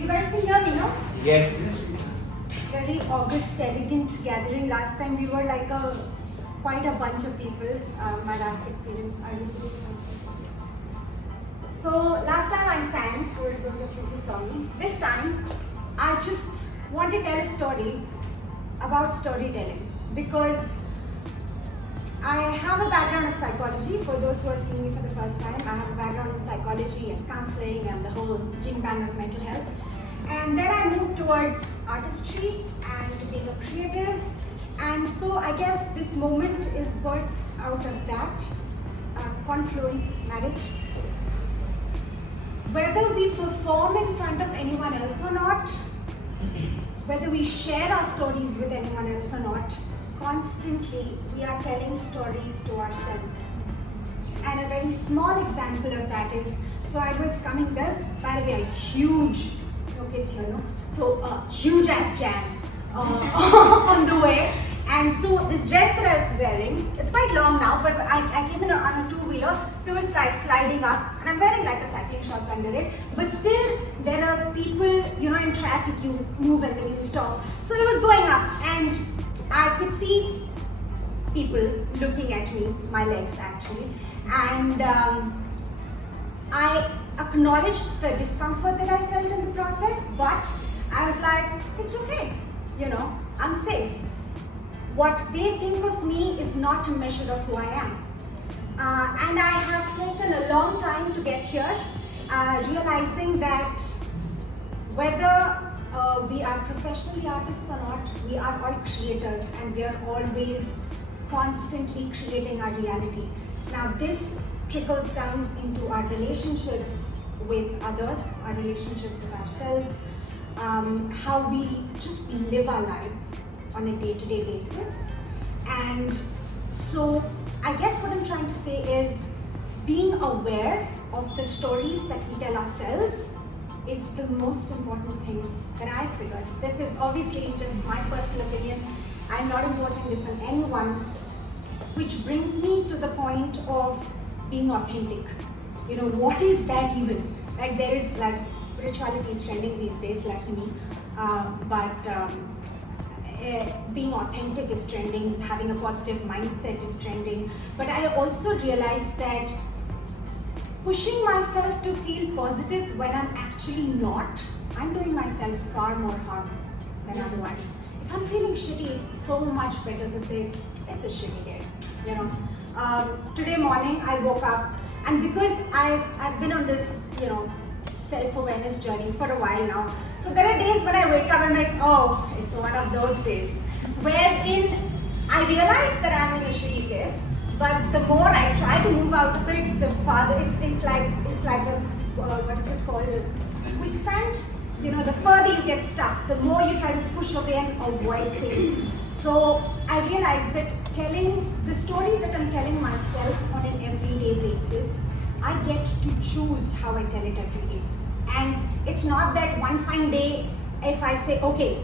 You guys can hear me, no? Yes. Very august, elegant gathering. Last time we were like quite a bunch of people. My last experience, I really So last time I sang, for those of you who saw me. This time, I just want to tell a story about storytelling because I have a background of psychology. For those who are seeing me for the first time, I have a background in psychology and counseling and the whole jing bang of mental health. And then I moved towards artistry and being a creative. And so I guess this moment is birthed out of that confluence marriage. Whether we perform in front of anyone else or not, whether we share our stories with anyone else or not, constantly we are telling stories to ourselves. And a very small example of that is, so I was coming, there's by the way a huge, no kids here, no? So a huge ass jam on the way. And so this dress that I was wearing, it's quite long now, but I came in on a two-wheeler, so it's like sliding up, and I'm wearing like a cycling shorts under it. But still, there are people, in traffic, you move and then you stop. So it was going up, and I could see people looking at me, my legs actually, and I acknowledged the discomfort that I felt in the process, but I was like, it's okay, I'm safe. What they think of me is not a measure of who I am. And I have taken a long time to get here, realizing that whether we are professionally artists or not, we are all creators and we are always constantly creating our reality. Now this trickles down into our relationships with others, our relationship with ourselves, how we just live our life on a day-to-day basis. And so I guess what I'm trying to say is being aware of the stories that we tell ourselves is the most important thing that I figured. This is obviously just my personal opinion. I'm not imposing this on anyone, which brings me to the point of being authentic. What is that even? Like there is spirituality is trending these days, lucky me, but being authentic is trending, having a positive mindset is trending. But I also realized that pushing myself to feel positive when I'm actually not, I'm doing myself far more harm than otherwise. If I'm feeling shitty, it's so much better to say, it's a shitty day, Today morning I woke up, and because I've been on this, self-awareness journey for a while now. So there are days when I wake up and I'm like, oh, it's one of those days wherein I realize that I'm in a shitty place, but the more I try to move out of it, the farther it's like a what is it called? Quicksand. The further you get stuck, the more you try to push away and avoid things. So I realized that telling the story that I'm telling myself on an everyday basis, I get to choose how I tell it every day. And it's not that one fine day, if I say, okay,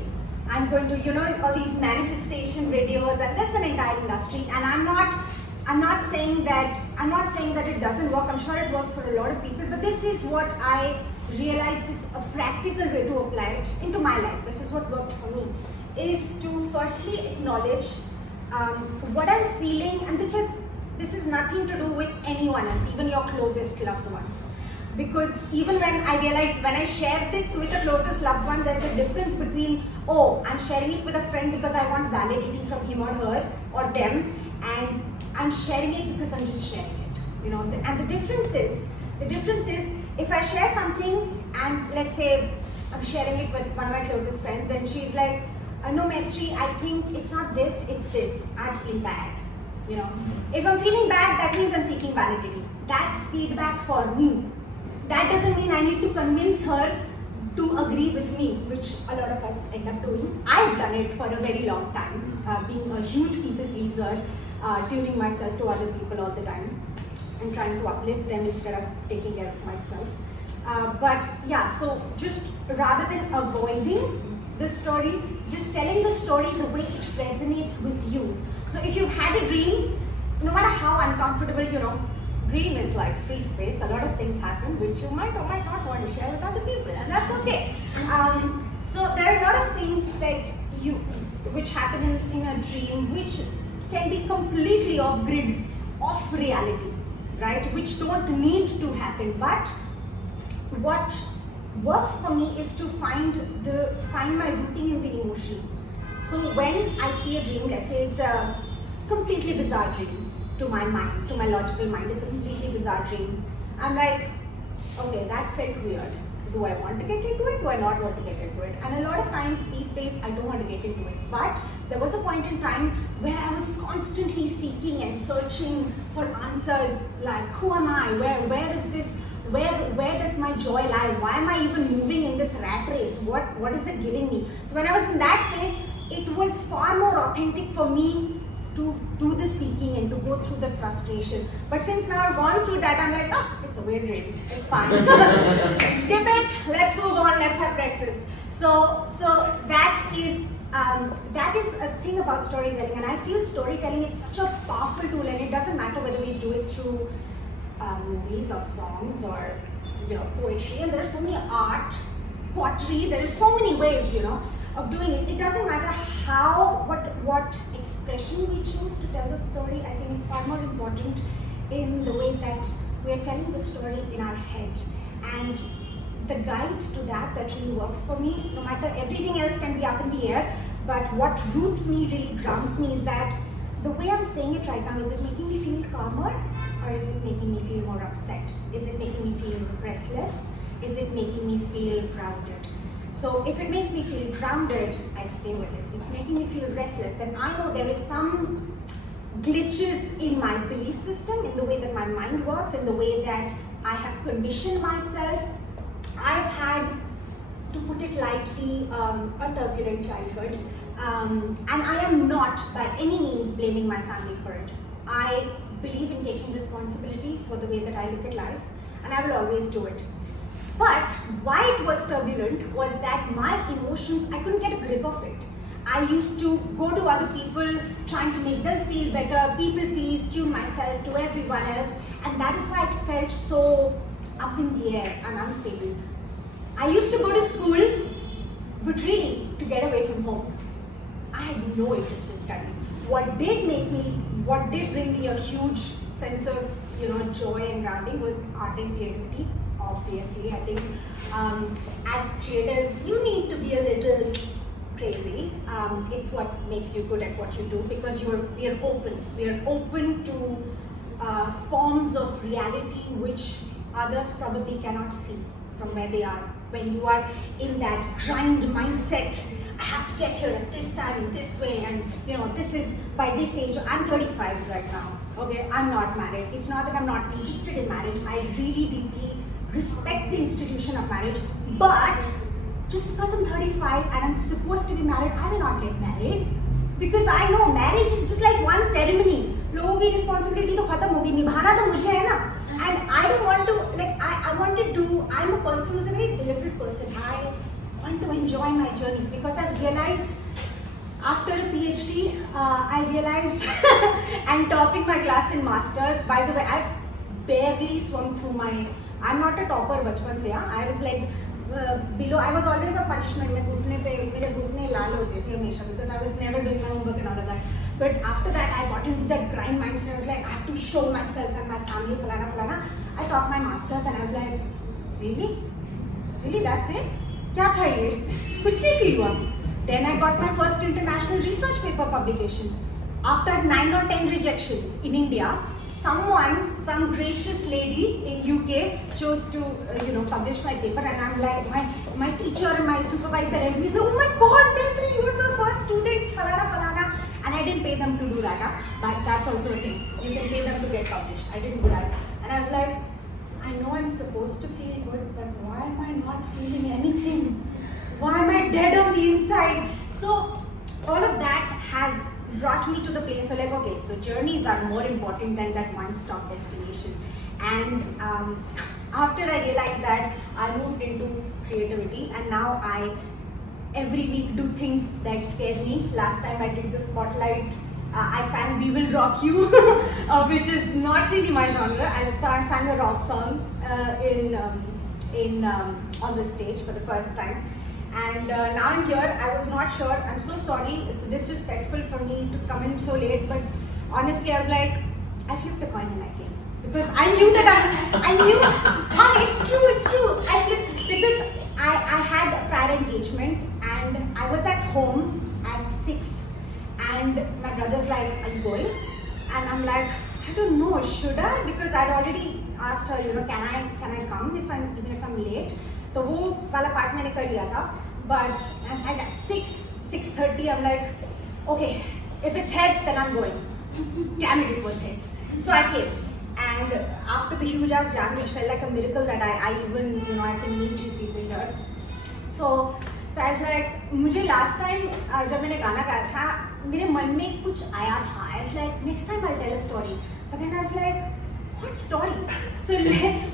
I'm going to, all these manifestation videos, and that's an entire industry. And I'm not saying that it doesn't work. I'm sure it works for a lot of people, but this is what I realized is a practical way to apply it into my life. This is what worked for me, is to firstly acknowledge what I'm feeling, and this is nothing to do with anyone else, even your closest loved ones. Because even when I share this with the closest loved one, there's a difference between, oh, I'm sharing it with a friend because I want validity from him or her or them, and I'm sharing it because I'm just sharing it. And the difference is if I share something and let's say I'm sharing it with one of my closest friends and she's like, no Maitri, I think it's not this, it's this, I'd feel bad. If I'm feeling bad, that means I'm seeking validity. That's feedback for me. That doesn't mean I need to convince her to agree with me, which a lot of us end up doing. I've done it for a very long time, being a huge people pleaser, tuning myself to other people all the time and trying to uplift them instead of taking care of myself. But yeah, so just rather than avoiding the story, just telling the story the way it resonates with you. So if you've had a dream, no matter how uncomfortable, dream is like free space. A lot of things happen which you might or might not want to share with other people, and that's okay. So there are a lot of things that which happen in a dream, which can be completely off grid, off reality, right? Which don't need to happen. But what works for me is to find my rooting in the emotion. So when I see a dream, let's say it's a completely bizarre dream to my mind, to my logical mind, it's a completely bizarre dream. I'm like, okay, that felt weird. Do I want to get into it? Do I not want to get into it? And a lot of times these days I don't want to get into it. But there was a point in time where I was constantly seeking and searching for answers, like who am I? Where is this? Where does my joy lie? Why am I even moving in this rat race? What is it giving me? So when I was in that phase, it was far more authentic for me to do the seeking and to go through the frustration. But since now I've gone through that, I'm like, oh, it's a weird dream. It's fine. Skip it. Let's move on. Let's have breakfast. So that is a thing about storytelling, and I feel storytelling is such a powerful tool, and it doesn't matter whether we do it through movies or songs or poetry. And there's so many pottery. There's so many ways of doing it. It doesn't matter what expression we choose to tell the story. I think it's far more important in the way that we're telling the story in our head. And the guide to that really works for me. No matter, everything else can be up in the air, but what roots me, really grounds me, is that the way I'm saying it right now, is it making me feel calmer, or is it making me feel more upset? Is it making me feel restless? Is it making me feel grounded? So if it makes me feel grounded, I stay with it. It's making me feel restless, then I know there is some glitches in my belief system, in the way that my mind works, in the way that I have conditioned myself. I've had, to put it lightly, a turbulent childhood, and I am not by any means blaming my family for it. I believe in taking responsibility for the way that I look at life, and I will always do it. But why it was turbulent was that my emotions, I couldn't get a grip of it. I used to go to other people, trying to make them feel better, people please, tune myself to everyone else, and that is why it felt so up in the air and unstable. I used to go to school, but really to get away from home. I had no interest in studies. What did bring me a huge sense of joy and grounding was art and creativity. Obviously, I think as creatives, you need to be a little crazy. It's what makes you good at what you do, because we are open. We are open to forms of reality which others probably cannot see from where they are. When you are in that grind mindset, I have to get here at this time in this way, and this is by this age. I'm 35 right now. Okay, I'm not married. It's not that I'm not interested in marriage. I really deeply respect the institution of marriage, but just because I'm 35 and I'm supposed to be married, I will not get married, because I know marriage is just like one ceremony. लोगों की responsibility तो खत्म होगी, निभाना तो मुझे है ना. And I don't want to, I'm a person who's a very deliberate person. I want to enjoy my journeys, because I've realized after a PhD, and topping my class in masters. By the way, I've barely swung through I'm not a topper बचपन से. I was like below. I was always a punishment. मेरे घुटने लाल होते थे हमेशा, because I was never doing my homework and all of that. But after that, I got into that grind mindset. I was like, I have to show myself and my family, falana. I taught my masters, and I was like, really, that's it? क्या था ये? कुछ नहीं feel हुआ. Then I got my first international research paper publication. After 9 or 10 rejections in India, some gracious lady in UK chose to publish my paper, and I'm like, my teacher and my supervisor and he's like, oh my God, Maitri, you're the first student, falana. And I didn't pay them to do that, but that's also a thing. You can pay them to get published. I didn't do that. And I was like, I know I'm supposed to feel good, but why am I not feeling anything? Why am I dead on the inside? So all of that has brought me to the place where, like, okay, so journeys are more important than that one-stop destination. And after I realized that, I moved into creativity, and now I every week do things that scare me. Last time I did the spotlight, I sang We Will Rock You, which is not really my genre. I sang a rock song on the stage for the first time. And now I'm here. I was not sure. I'm so sorry. It's disrespectful for me to come in so late. But honestly, I was like, I flipped a coin and I came. Because I knew that I knew. It's true. I flipped because I had a prior engagement and I was at home at 6. And my brother's like, are you going? And I'm like, I don't know, should I? Because I'd already asked her, can I come even if I'm late? तो वो वाला part मैंने कर लिया था. But at 6:30, I'm like, okay, if it's heads, then I'm going. Damn it was heads. So I came. And after the huge ass jam, which felt like a miracle that I even, I can meet you people here. So I was like, मुझे last time जब मैंने गाना गाया था, मेरे मन में कुछ आया था. I was like, next time I'll tell a story. But then I was like, what story? So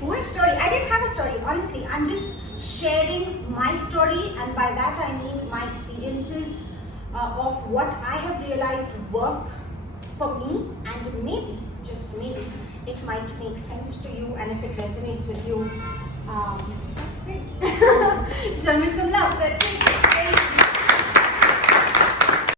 what story? I didn't have a story, honestly. I'm just sharing my story, and by that I mean my experiences of what I have realized work for me, and maybe, just maybe, it might make sense to you, and if it resonates with you, that's great. Show me some love, that's it.